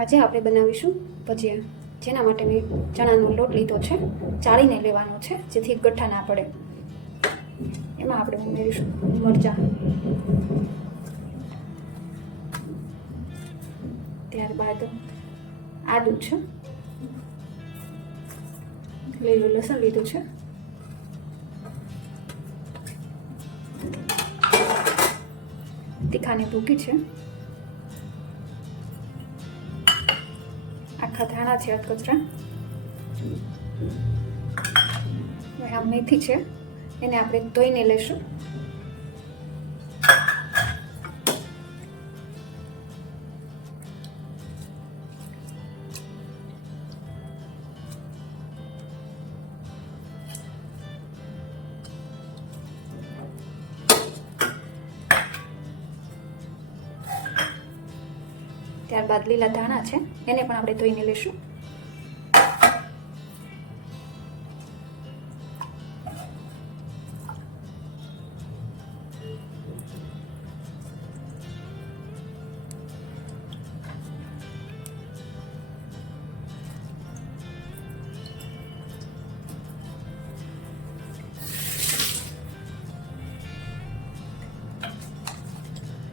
આજે આપણે બનાવીશું ભજીયા, જેના માટે મેં ચણાનો લોટ લીધો છે, ચાળીને લેવાનો છે જેથી ગઠ્ઠા ના પડે. એમાં આપણે ઉમેરીશું મરચાં, ત્યારબાદ આદું છે, લીલું લસણ લીધું છે, તીખાની ભૂકી છે, આખા ધાણા છે અધકચરા, આ મેથી છે, એને આપણે ધોઈને લઈશું. ત્યારબાદ લીલા ધાણા છે, એને પણ આપણે ધોઈને લઈશું.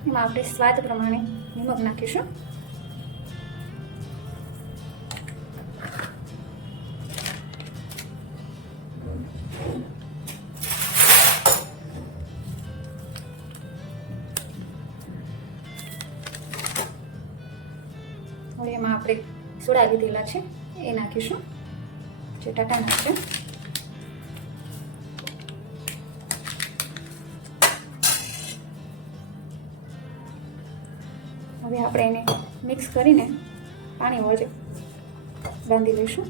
એમાં આપણે સ્વાદ પ્રમાણે નમક નાખીશું. હવે એમાં આપણે સોડા લીધેલા છે એ નાખીશું, જે ટાટાના છે. હવે આપણે એને મિક્સ કરીને પાણી વડે બાંધી લઈશું.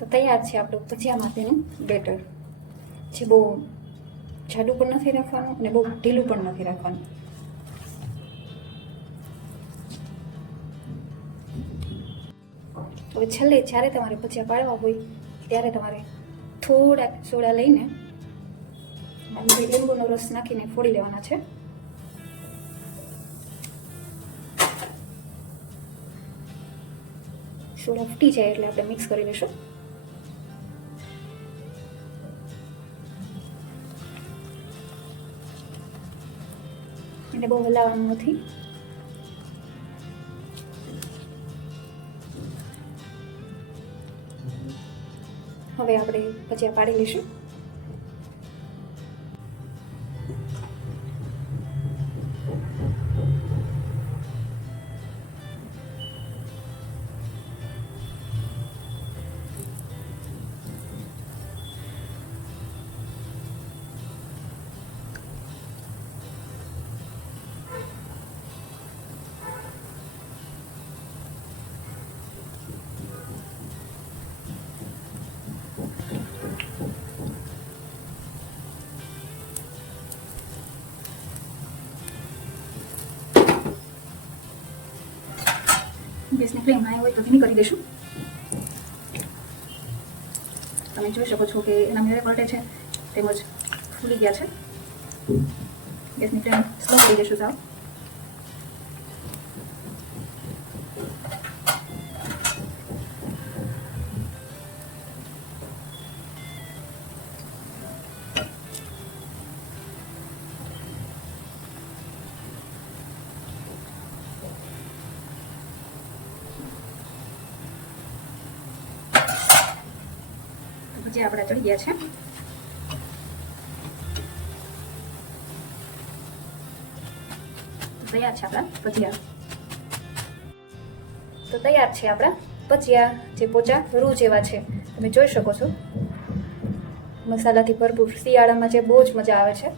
તો તૈયાર છે આપણું ભજીયા માટેનું બેટર, જે બહુ જાડું પણ નથી રાખવાનું અને બહુ ઢીલું પણ નથી રાખવાનું. હવે છેલ્લે જ્યારે તમારે ભજીયા પાડવા હોય ત્યારે તમારે થોડાક સોડા લઈને લીંબુનો રસ નાખીને ફોડી લેવાના છે. સોડા ફૂટી જાય એટલે આપણે મિક્સ કરી લઈશું. એને બહુ હલાવવાનું નથી. હવે આપણે ભજીયા પાડી લઈશું. ગેસની ફ્લેમ હાઈ હોય તો ધીમી કરી દઈશું. તમે જોઈ શકો છો કે એના મેળે પલટે છે તેમજ ફૂલી ગયા છે. ગેસની ફ્લેમ સ્લો કરી દઈશું સાવ. જે આપણા ચડી ગયા છે. તૈયાર છે આપણા ભજીયા. તો તૈયાર છે આપણા ભજીયા, જે પોચા રૂ જેવા છે. તમે જોઈ શકો છો, મસાલાથી ભરપૂર. શિયાળામાં જે બહુ જ મજા આવે છે.